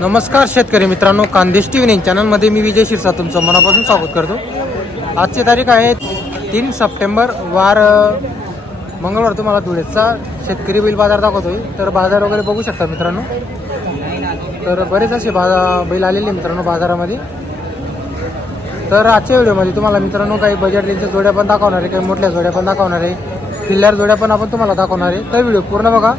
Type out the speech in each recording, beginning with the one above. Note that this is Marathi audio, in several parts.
नमस्कार शेतकरी मित्रांनो कांदेश टी व्ही चॅनलमध्ये मी विजय शिरसा तुमचं मनापासून स्वागत करतो. आजची तारीख आहे तीन सप्टेंबर वार मंगळवार तुम्हाला धुळेचा शेतकरी बैल बाजार दाखवतोय. तर बाजार वगैरे बघू शकता मित्रांनो. तर बरेच असे बाजा बैल आलेले मित्रांनो बाजारामध्ये. तर आजच्या व्हिडिओमध्ये तुम्हाला मित्रांनो काही बजेट रेंजच्या जोड्या पण दाखवणार आहे काही मोठ्या जोड्या पण दाखवणार आहे किल्ल्यार जोड्या पण आपण तुम्हाला दाखवणार आहे. तर व्हिडिओ पूर्ण बघा.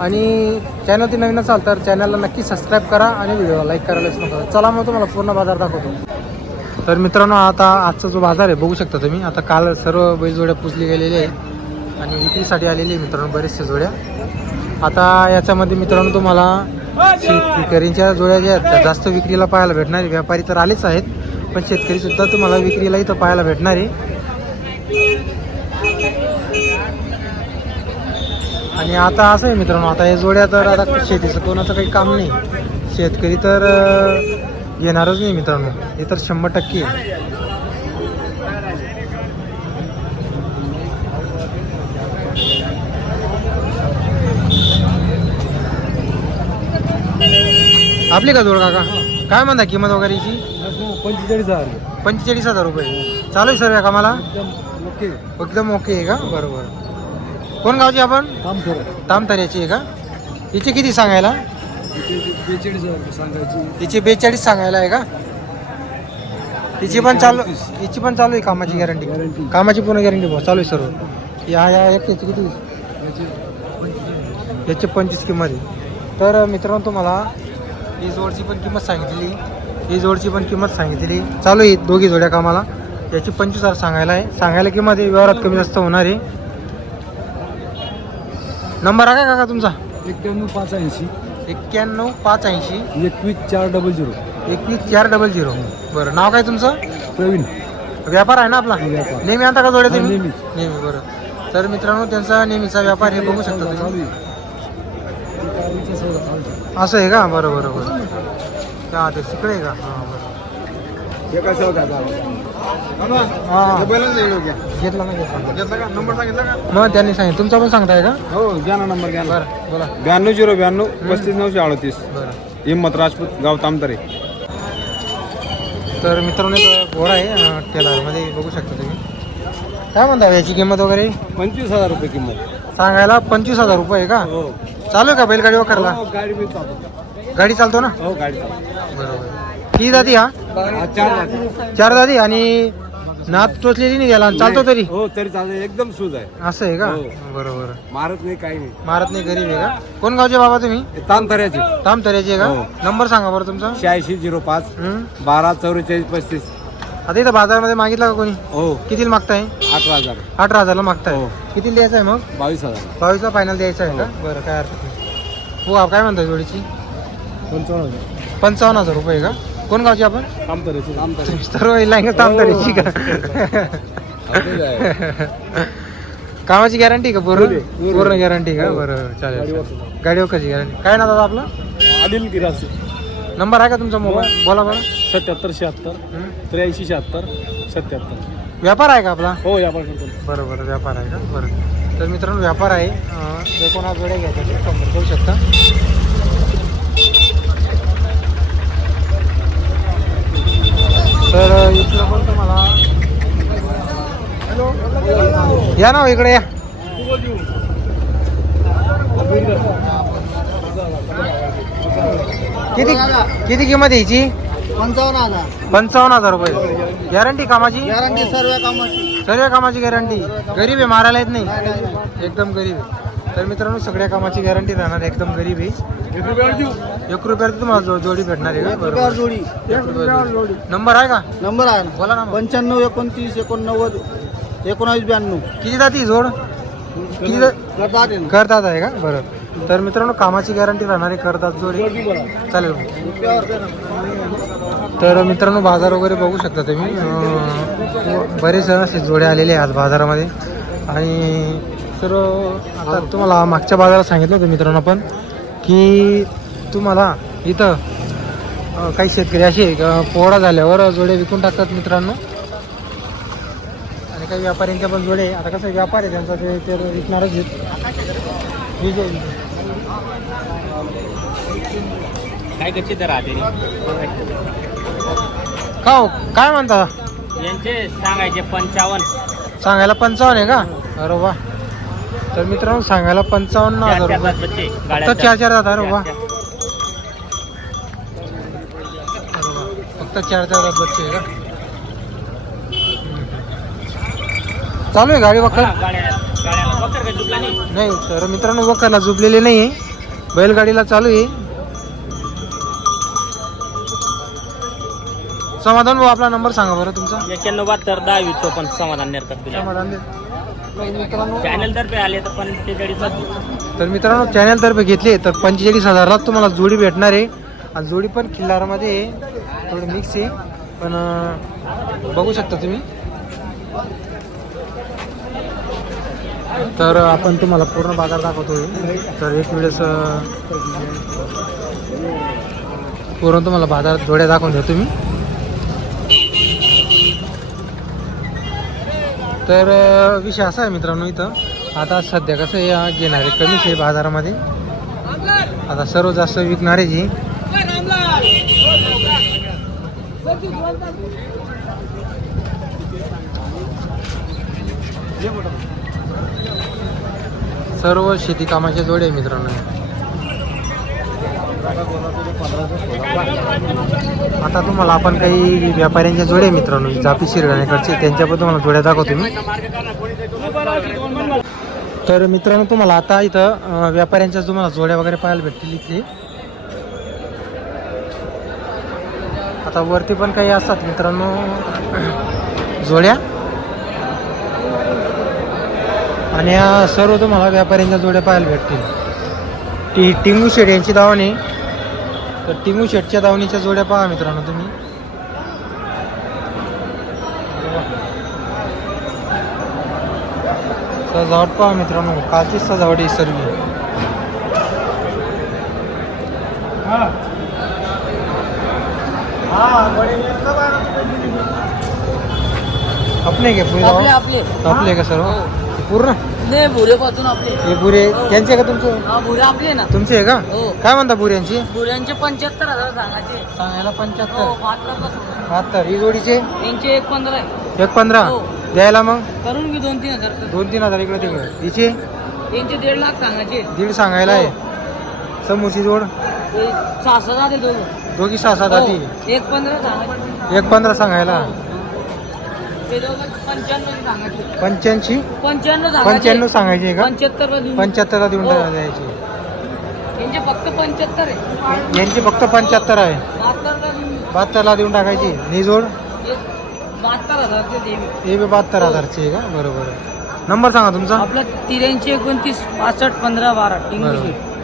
आणि चॅनल ती नवीन असाल तर चॅनलला नक्की सबस्क्राईब करा आणि व्हिडिओला लाईक करायला विसरू नका. चला मग तुम्हाला पूर्ण बाजार दाखवतो. तर मित्रांनो आता आजचा जो बाजार आहे बघू शकता तुम्ही. आता काल सर्व बैलजोड्या पुजली गेलेल्या आहेत आणि विक्रीसाठी आलेली आहे मित्रांनो बरेचशा जोड्या. आता याच्यामध्ये मित्रांनो तुम्हाला शेतकऱ्यांच्या जोड्या ज्या आहेत त्या जास्त विक्रीला पाहायला भेटणार आहे. व्यापारी तर आलेच आहेत पण शेतकरीसुद्धा तुम्हाला विक्रीला इथं पाहायला भेटणार आहे. आणि आता असं आहे मित्रांनो आता हे जोड्या तर आता शेतीचं कोणाचं काही काम नाही. शेतकरी तर अं, घेणारच नाही मित्रांनो. हे तर शंभर टक्के आहे. आपली का जोड काका? काय म्हणता किंमत वगैरेची? पंचेचाळीस हजार. पंचेचाळीस हजार रुपये. चालू आहे सर्व कामाला? ओके. एकदम ओके आहे का? बरोबर कोण गावची आपण? तामतऱ्याची आहे का? हिचे किती सांगायला? तिची बेचाळीस सांगायला आहे का? तिची पण चालू हिची पण चालू आहे कामाची गॅरंटी. कामाची पूर्ण गॅरंटी भाऊ चालू आहे सर्व. या या एकट्याची किती? याची पंचवीस किंमत आहे. तर मित्रांनो तुम्हाला ही जोडची पण किंमत सांगितली. ही जोडची पण किंमत सांगितली. चालू आहे दोघी जोड्या कामाला. याची पंचवीस हजार सांगायला आहे. सांगायला किंमत आहे व्यवहारात कमी जास्त होणार आहे. नंबर आहे का काका तुमचा? एक्क्याण्णव पाच ऐंशी एक्क्याण्णव पाच ऐंशी एकवीस चार डबल झिरो. एकवीस चार डबल झिरो. बरं नाव काय तुमचं? प्रवीण. व्यापार आहे ना आपला? व्यापार. नेहमी आणता का जोड्या हा, तुम्ही? नेहमीच. नेहमी बरं. तर मित्रांनो त्यांचा नेहमीचा व्यापार हे बघू शकता तुम्ही. असं आहे का? बरं बरं बरं. का ते तिकडे आहे का? हां बरं. हां. घेतला मग त्यांनी सांगितलं. तुमचा पण सांगताय का? हो घ्या ना नंबर घ्या ना. बरं बोला. ब्याण्णव झिरो ब्याण्णव पस्तीस नऊशे अडतीस. बरं. हिम्मत राजपूत गाव तामतरे. तर मित्रांनो एक घोडा आहे टेलरमध्ये बघू शकता तुम्ही. काय म्हणता याची किंमत वगैरे? पंचवीस हजार रुपये किंमत. सांगायला पंचवीस हजार रुपये आहे का? हो. चालू आहे का बैलगाडी वखरला हो, गाडी चालतो ना? हो गाडी बरोबर. किती जाती हा? चार जाती. जाती आणि नात टोचलेली नाही त्याला चालतो तरी? हो तरी चालतं एकदम सूज आहे. असं आहे का? हो. बरोबर. मारत नाही काही नाही. मारत नाही गरीब आहे का? कोण गावचे बाबा तुम्ही? तामतऱ्याचे. तामतऱ्याचे आहे हो. का नंबर सांगा बरं तुमचा. शहाऐंशी झिरो पाच? बारा चौवेचाळीस पस्तीस. आता इथं बाजारामध्ये मागितला का कोणी? हो. कितीला मागताय? अठरा हजार. अठरा हजारला मागताय. हो. किती द्यायचं आहे मग? बावीस हजार. बावीसला फायनल द्यायचं आहे का. बरं काय नाही. हो काय म्हणताय जोडीची? पंचावन्न हजार. पंचावन्न हजार रुपये का? कोण गावची आपण? सर्व लाईन का? कामाची गॅरंटी का? पूर्ण? पूर्ण. गॅरंटी का? हो. बरं चालेल. गाडीवर कशी गॅरंटी. काय ना दादा आपला? अनिल गिरासे नंबर आहे का तुमचा मोबाईल? बोला बरं. सत्याहत्तर शहात्तर हं? त्र्याऐंशी शहात्तर सत्याहत्तर. व्यापार आहे का आपला? हो या करतो. बरं बरं व्यापार आहे का? बरं. तर मित्रांनो व्यापार आहे. जर कोणा तर संपर्क करू शकता तर अं, इथलं पण तुम्हाला या ना हो, इकडे या. किती किती किंमत हिची पंचावन्न हजार. पंचावन्न हजार रुपये. गॅरंटी कामाची? गॅरंटी सर्व कामाची. सर्व कामाची गॅरंटी गरीब आहे मारायला येत नाही. एकदम गरीब आहे. तर मित्रांनो सगळ्या कामाची गॅरंटी राहणार एकदम गरीब आहे. एक रुपयाला तुम्हाला जोडी भेटणार आहे जोडी. एक रुपयाला जोडी. नंबर आहे का? नंबर आहे ना. बोला ना. पंच्याण्णव एकोणतीस एकोणनव्वद एकोणावीस ब्याण्णव. किती जाती जोड? किती करतात आहे का? बरं. तर मित्रांनो कामाची गॅरंटी राहणार आहे करतात जोडी. चालेल. तर मित्रांनो बाजार वगैरे बघू शकता तुम्ही. अं, बरेच जण असे जोडे आलेले आहेत आज बाजारामध्ये. आणि सर्व आता तुम्हाला मागच्या बाजारात सांगितलं होतं मित्रांनो आपण की तुम्हाला इथं अं, काही शेतकरी असे अं, पोळा झाल्यावर जोडे विकून टाकतात मित्रांनो. आणि काही व्यापाऱ्यांच्या पण जोडे. आता कसं व्यापार आहे त्यांचा ते ते विकणारच विजय. काय कशी तर राहते का हो काय म्हणता? यांचे सांगायचे पंचावन्न. सांगायला पंचावन्न आहे का? अरे वा. तर मित्रांनो सांगायला पंचावन्न हजार चार रुपये. चार बच्चे चार चार. अरे वा. फक्त चार चार बच्चे आहे का? चालू आहे गाडी वखर. चुकला नाही? नाही तर मित्रांनो वखरला झुपलेले नाही. आहे बैलगाडीला चालू आहे. समाधान भाऊ आपला नंबर सांगा बरं तुमचा. एक्क्याण्णव बहात्तर दहा वीस चोपन्न समाधान नेरतात तुला. समाधान दे. मित्रांनो. चॅनल तर्फे आले तर पंचेचाळीस तर मित्रांनो चॅनल तर्फे घेतले तर पंचेचाळीस हजारात तुम्हाला जोडी भेटणार आहे. आणि जोडी पण किल्लारमध्ये आहे. थोडी मिक्स आहे. पण बघू शकता तुम्ही. तर आपण तुम्हाला पूर्ण बाजार दाखवतोय. तर एक वेळेस पूर्ण तुम्हाला बाजार जोड्या दाखवून देतो मी तर विषय असा आहे मित्रांनो इथं. आता सध्या कसं आहे घेणारे कमीच आहे बाजारामध्ये. आता सर्व जास्त विकणारे जी. सर्व शेती कामाचे जोडे आहे मित्रांनो. आता तुम्हाला आपण काही व्यापाऱ्यांच्या जोड्या मित्रांनो जापी शिरगाण्याकडचे त्यांच्याबद्दल मला तुम्हाला जोड्या दाखवतो मी. तर मित्रांनो तुम्हाला आता इथं व्यापाऱ्यांच्या तुम्हाला जोड्या वगैरे पाहायला भेटतील इथे आता वरती पण काही असतात मित्रांनो जोड्या. आणि या सर्व तुम्हाला व्यापाऱ्यांच्या जोड्या पाहायला भेटतील. टी टिंगू शेड यांची दावणी. तर टिंगू शेटच्या दावणीच्या जोड्या पहा मित्रांनो तुम्ही. सजावट पहा मित्रांनो कालची सजावट ही सर्व. आपले का आपले आपले. आपले का सर्व? पूर्ण? नाही बुऱ्यापासून आपले. हे बुरे त्यांचे का तुमचे? हा बुरे आपले ना. तुमचे आहे का? हो. काय म्हणता बुऱ्यांची? बुऱ्यांचे पंच्याहत्तर हजार सांगायचे. सांगायला हो पंच्याहत्तर बहात्तरपासून. बहात्तर. ही जोडीचे? यांचे एक पंधरा आहे. एक पंधरा? हो. द्यायला मग? करून घे दोन तीन हजार तर. दोन तीन हजार इकडे तिकडे. हिचे? यांचे दीड लाख सांगायचे. दीड सांगायला आहे. समोरची जोड? हे सहा सहा जाते दोघं दोघी सहा सात आधी. हो. एक पंधरा सांगायचे. एक पंधरा सांगायला ते दोघं पंच्याण्णव सांगायचे पंच्याऐंशी? पंच्याण्णव सांगायचे. पंच्याण्णव सांगायचे का? पंच्याहत्तर पंच्याहत्तरला देऊन हो. द्यायचे. यांचे फक्त पंच्याहत्तर आहे. यांची फक्त पंच्याहत्तर आहे. बहात्तरला देऊन. टाकायची. नि जोड. एक बहात्तर हजारचे देवी हे बी बहात्तर हजारची आहे का? बरोबर नंबर सांगा तुमचा. आपलं तिऱ्याऐंशी एकोणतीस पासष्ट पंधरा बारा.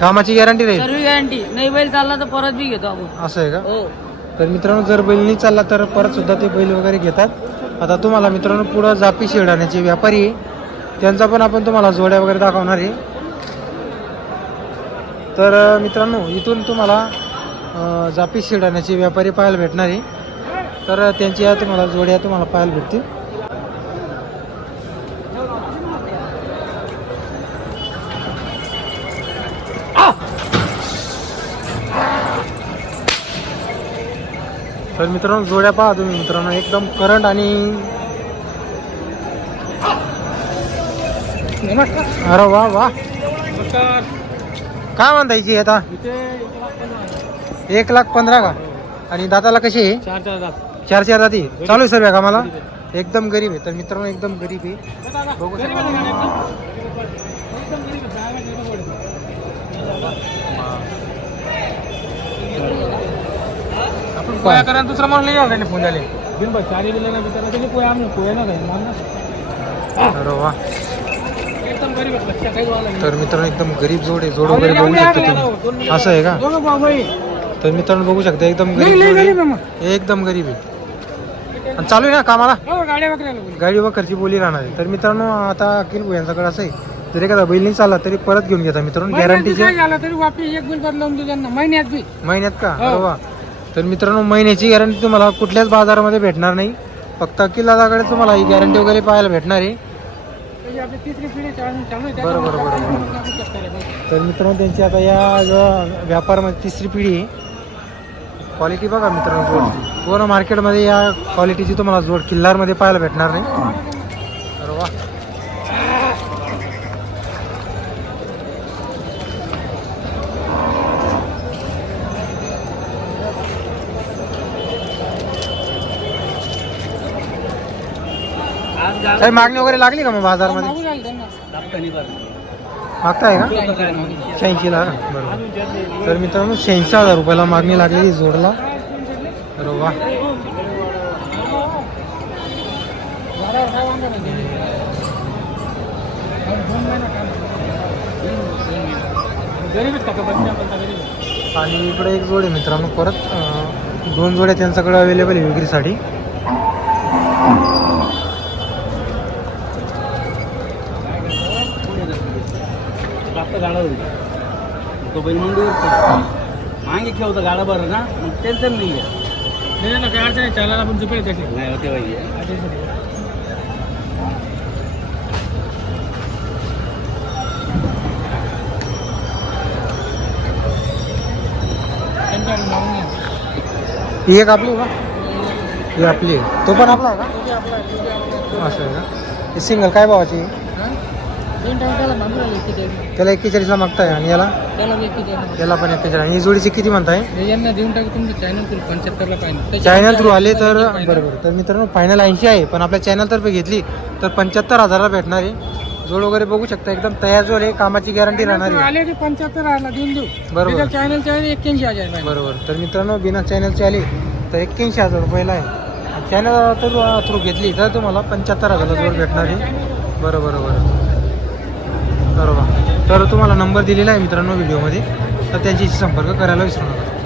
कामाची गॅरंटी राहील? सर्व गॅरंटी. नाही बैल चालला तर परत बी घेतो आपण. असं आहे का? हो. तर मित्रांनो जर बैल नाही चालला तर परत सुद्धा ते बैल वगैरे घेतात. आता तुम्हाला मित्रांनो पुढं जापी शिवडाण्याचे व्यापारी आहे. त्यांचा पण आपण तुम्हाला जोड्या वगैरे दाखवणार आहे. तर मित्रांनो इथून तुम्हाला जापी शिवडाण्याचे व्यापारी पाहायला भेटणार आहे. तर त्यांच्या तुम्हाला जोड्या तुम्हाला पाहायला भेटतील. तर मित्रांनो जोड्या पहा तुम्ही मित्रांनो एकदम करंट आणि अरे वा वा. काय म्हणता याची आता? इथे एक लाख पंधरा का? आणि दाताला कशी आहे? चार चार जात चार चार दाती. चालू आहे सर्व कामाला एकदम गरीब आहे. तर मित्रांनो एकदम गरीब आहे. आपण काय? पोया करा दुसरा माणूस नाही यायला फोन झाले. बिन बस चारी दिले ना बिचारा त्याने पोया आम्ही पोया ना काही मान ना अरे वा. एकदम गरीब आहे, बच्चा काही वाला नाही. तर मित्रांनो एकदम गरीब जोड आहे जोड वगैरे बघू शकता तुम्ही. असं आहे का. तर मित्रांनो बघू शकता एकदम गरीब. एकदम गरीब आहे. आणि चालू आहे ना कामाला? हो. गाडी वखरची बोली राहणार आहे. तर मित्रांनो आता अखिल यांच्याकडे असं आहे. जर एखादा बैल नाही चालला तरी परत घेऊन घेता मित्रांनो तरी त्यांना. महिन्यात का? हो. तर मित्रांनो महिन्याची गॅरंटी तुम्हाला कुठल्याच बाजारामध्ये भेटणार नाही. फक्त अखिल दादाकडे तुम्हाला ही गॅरंटी वगैरे पाहायला भेटणार आहे. बरं बरं बरं बरोबर, बरोबर. तर मित्रांनो त्यांची आता या व्यापारामध्ये तिसरी पिढी आहे. क्वालिटी बघा मित्रांनो जोडची पूर्ण मार्केटमध्ये या क्वालिटीची तुम्हाला जोड किल्लारमध्ये पाहायला भेटणार नाही. बरोबर काही मागणी वगैरे लागली का मग बाजारमध्ये? मागताय का? शहाऐंशी ला बरोबर. तर मित्रांनो शहाऐंशी हजार रुपयाला मागणी लागलेली जोडला. तर वा. आणि इकडे एक जोड आहे मित्रांनो परत दोन जोड्या त्यांच्याकडे अवेलेबल आहे विक्रीसाठी. जास्त गाडा होईल तो बैल मंडीवर मागे ठेवतं गाडा बरं ना मग टेन्शन नाही आहे नाही ना काय अडचण नाही चालायला पण त्याचे नाही होते पाहिजे. ही एक आपली आहे का? ही आपली. आहे तो पण आपला आहे का? असं आहे का? ही सिंगल काय भावाची? त्याला एक्केचाळीसला मागताय आणि याला? त्याला याला पण एक्केचाळीस आणि ही जोडीची किती म्हणताय? यांना देऊन टाकू तुमचं चॅनल पंच्याहत्तरला थ्रू आले तर बरोबर तर मित्रांनो फायनल ऐंशी आहे पण आपल्या चॅनल तर्फे घेतली तर पंच्याहत्तर हजारला भेटणार आहे. जोड वगैरे बघू शकता एकदम तयार जोड आहे कामाची गॅरंटी राहणार आहे. आले की पंच्याहत्तर आला देऊन देऊ. बरोबर. चॅनल एक्क्याऐंशी हजार बरोबर. तर मित्रांनो बिना चॅनलचे आले तर एक्क्याऐंशी हजार रुपयाला आहे. चॅनल तर थ्रू घेतली तर तुम्हाला पंच्याहत्तर हजारला जोड भेटणार आहे. बरं बरं बरं बरोबर. तर तुम्हाला नंबर दिलेला आहे मित्रांनो व्हिडिओमध्ये. तर त्यांच्याशी संपर्क करायला विसरू नका.